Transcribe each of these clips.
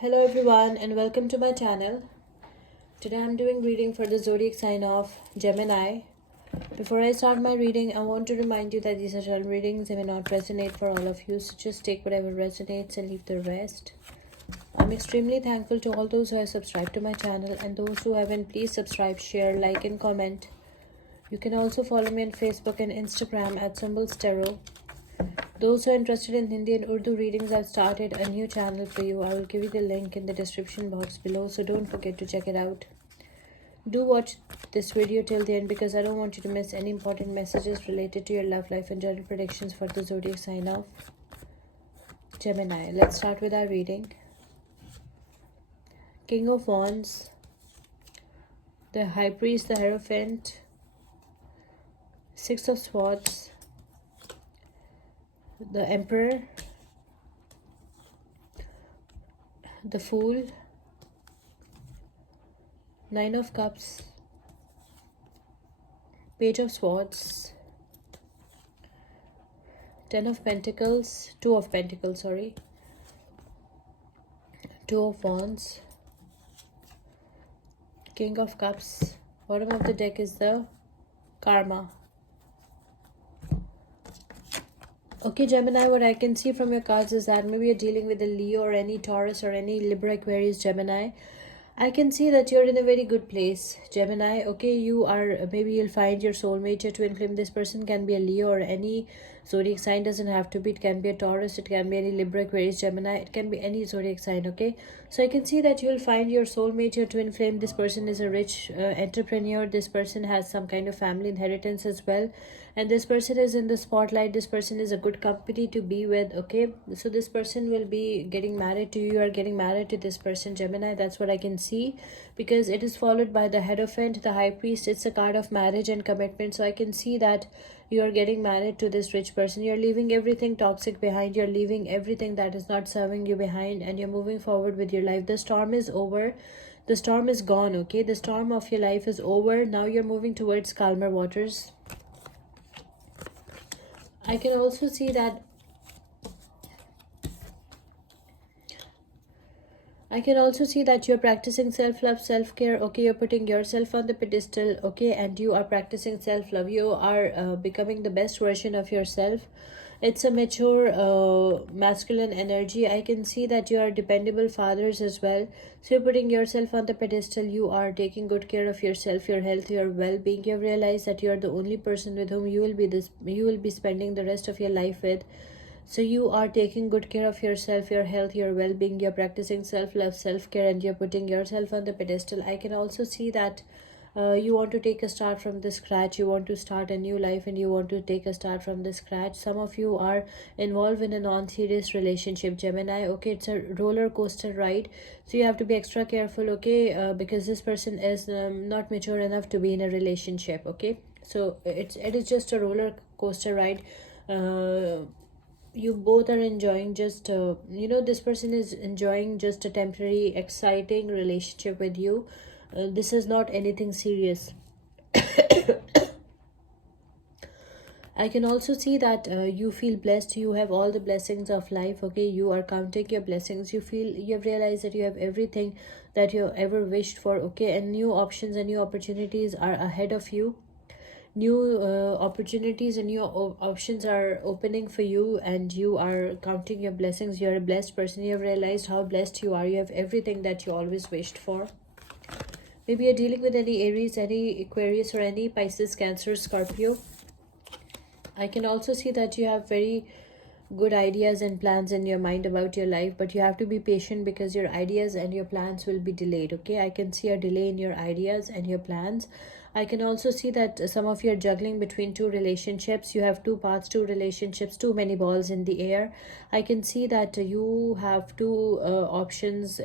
Hello everyone and welcome to my channel. Today I'm doing reading for the zodiac sign of Gemini. Before I start my reading, I want to remind you that these are general readings. They may not resonate for all of you, so just take whatever resonates and leave the rest. I'm extremely thankful to all those who have subscribed to my channel, and those who haven't, please subscribe, share, like and comment. You can also follow me on Facebook and Instagram at Symbols Tarot. Those who are interested in Hindi and Urdu readings, I've started a new channel for you. I will give you the link in the description box below, so don't forget to check it out. Do watch this video till the end because I don't want you to miss any important messages related to your love life and general predictions for the zodiac sign of Gemini. Let's start with our reading. King of Wands, the High Priest, the Hierophant, Six of Swords, the Emperor, the Fool, Nine of Cups, Page of Swords, Two of Pentacles, Two of Wands, King of Cups. Bottom of the deck is the Karma. Okay, Gemini, what I can see from your cards is that maybe you're dealing with a Leo or any Taurus or any Libra, Aquarius, Gemini. I can see that you're in a very good place, Gemini. Okay, you are, maybe you'll find your soulmate, your twin flame. This person can be a Leo or any zodiac sign, doesn't have to be. It can be a Taurus, it can be any Libra, Aquarius, Gemini. It can be any zodiac sign, okay? So I can see that you'll find your soulmate, your twin flame. This person is a rich entrepreneur. This person has some kind of family inheritance as well. And this person is in the spotlight. This person is a good company to be with, okay? So this person will be getting married to you. You are getting married to this person, Gemini. That's what I can see, because it is followed by the Hierophant, the High Priest. It's a card of marriage and commitment. So I can see that you are getting married to this rich person. You're leaving everything toxic behind. You're leaving everything that is not serving you behind, and you're moving forward with your life. The storm is over. The storm is gone, okay? The storm of your life is over. Now you're moving towards calmer waters. I can also see that you're practicing self-love, self-care, okay? You're putting yourself on the pedestal, okay? And you are practicing self-love. You are becoming the best version of yourself. It's a mature masculine energy. I can see that you are dependable fathers as well. So you're putting yourself on the pedestal. You are taking good care of yourself, your health, your well-being. You have realized that you are the only person with whom you will be spending the rest of your life with. So you are taking good care of yourself, your health, your well-being. You're practicing self-love, self-care, and you're putting yourself on the pedestal. I can also see that you want to take a start from the scratch. You want to start a new life and you want to take a start from the scratch. Some of you are involved in a non-serious relationship, Gemini, okay? It's a roller coaster ride, so you have to be extra careful, okay? Because this person is not mature enough to be in a relationship, okay? So it is just a roller coaster ride. You both are enjoying just this person is enjoying just a temporary exciting relationship with you. This is not anything serious. I can also see that you feel blessed. You have all the blessings of life, okay? You are counting your blessings. You have realized that you have everything that you ever wished for, okay? And new options and new opportunities are ahead of you. New opportunities and new options are opening for you, and you are counting your blessings. You're a blessed person. You have realized how blessed you are. You have everything that you always wished for. Maybe you're dealing with any Aries, any Aquarius, or any Pisces, Cancer, Scorpio. I can also see that you have very good ideas and plans in your mind about your life, but you have to be patient because your ideas and your plans will be delayed, okay? I can see a delay in your ideas and your plans. I can also see that some of you are juggling between two relationships. You have two paths, two relationships, too many balls in the air. I can see that you have two options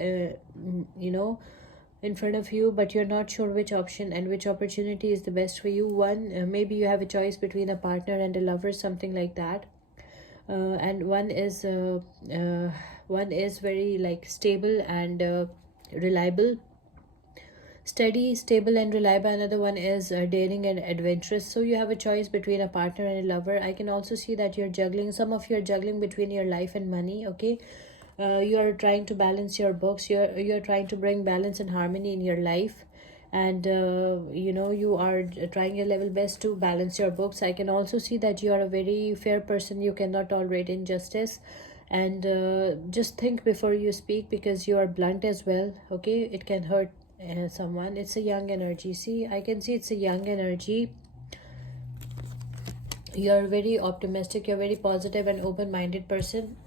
in front of you, but you're not sure which option and which opportunity is the best for you. One, maybe you have a choice between a partner and a lover, something like that. And one is very like stable and reliable, steady, stable and reliable. Another one is daring and adventurous. So you have a choice between a partner and a lover. I can also see that you're juggling, some of you are juggling between your life and money, okay? You are trying to balance your books. You're trying to bring balance and harmony in your life, and you are trying your level best to balance your books. I can also see that you are a very fair person. You cannot tolerate injustice, and just think before you speak, because you are blunt as well. Okay, it can hurt someone. It's a young energy. See, I can see it's a young energy. You're very optimistic. You're very positive and open-minded person.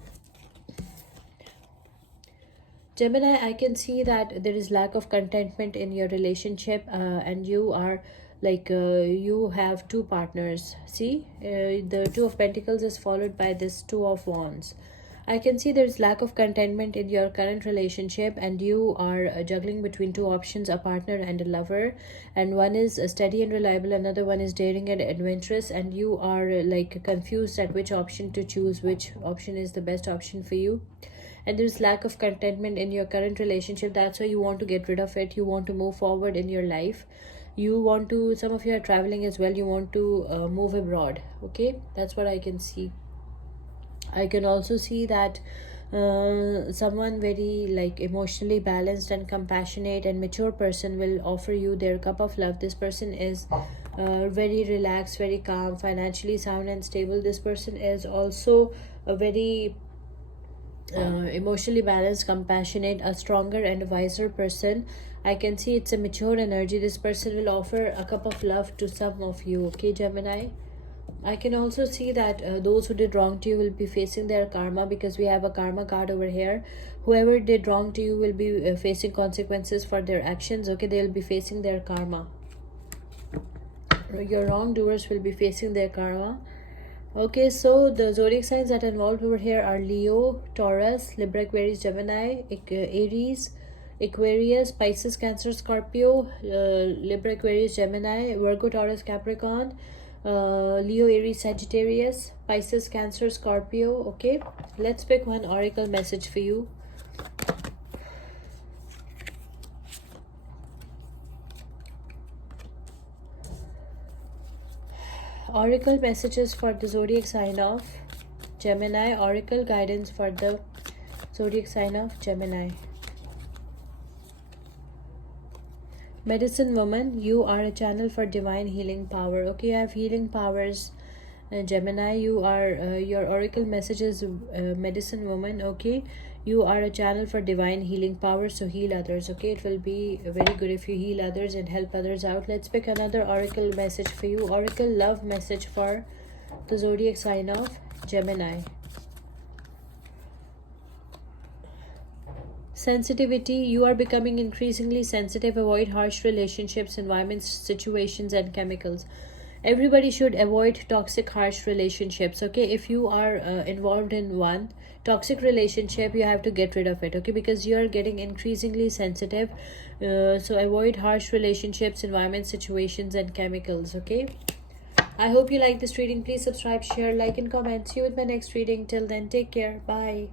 Gemini, I can see that there is lack of contentment in your relationship, and you are like you have two partners. See, the Two of Pentacles is followed by this Two of Wands. I can see there's lack of contentment in your current relationship, and you are juggling between two options, a partner and a lover. And one is steady and reliable, another one is daring and adventurous, and you are like confused at which option to choose, which option is the best option for you. And there's lack of contentment in your current relationship. That's why you want to get rid of it. You want to move forward in your life. You want to, some of you are traveling as well. You want to move abroad. Okay, that's what I can see. I can also see that someone very like emotionally balanced and compassionate and mature person will offer you their cup of love. This person is very relaxed, very calm, financially sound and stable. This person is also a very emotionally balanced, compassionate, a stronger and a wiser person. I can see it's a mature energy. This person will offer a cup of love to some of you. Okay, Gemini. I can also see that those who did wrong to you will be facing their karma, because we have a karma card over here. Whoever did wrong to you will be facing consequences for their actions. Okay, they'll be facing their karma. Your wrongdoers will be facing their karma. Okay, so the zodiac signs that are involved over here are Leo, Taurus, Libra, Aquarius, Gemini, Aries, Aquarius, Pisces, Cancer, Scorpio, Libra, Aquarius, Gemini, Virgo, Taurus, Capricorn, Leo, Aries, Sagittarius, Pisces, Cancer, Scorpio. Okay, let's pick one oracle message for you. Oracle messages for the zodiac sign of Gemini. Oracle guidance for the zodiac sign of Gemini. Medicine woman, you are a channel for divine healing power. Okay, you have healing powers. Gemini, you are your oracle message is medicine woman. Okay, you are a channel for divine healing power, so heal others. Okay, it will be very good if you heal others and help others out. Let's pick another oracle message for you. Oracle love message for the zodiac sign of Gemini. Sensitivity, you are becoming increasingly sensitive. Avoid harsh relationships, environments, situations and chemicals. Everybody should avoid toxic, harsh relationships. Okay, if you are involved in one toxic relationship, you have to get rid of it. Okay, because you are getting increasingly sensitive. So avoid harsh relationships, environment, situations and chemicals. Okay, I hope you like this reading. Please subscribe, share, like and comment. See you with my next reading. Till then, take care. Bye.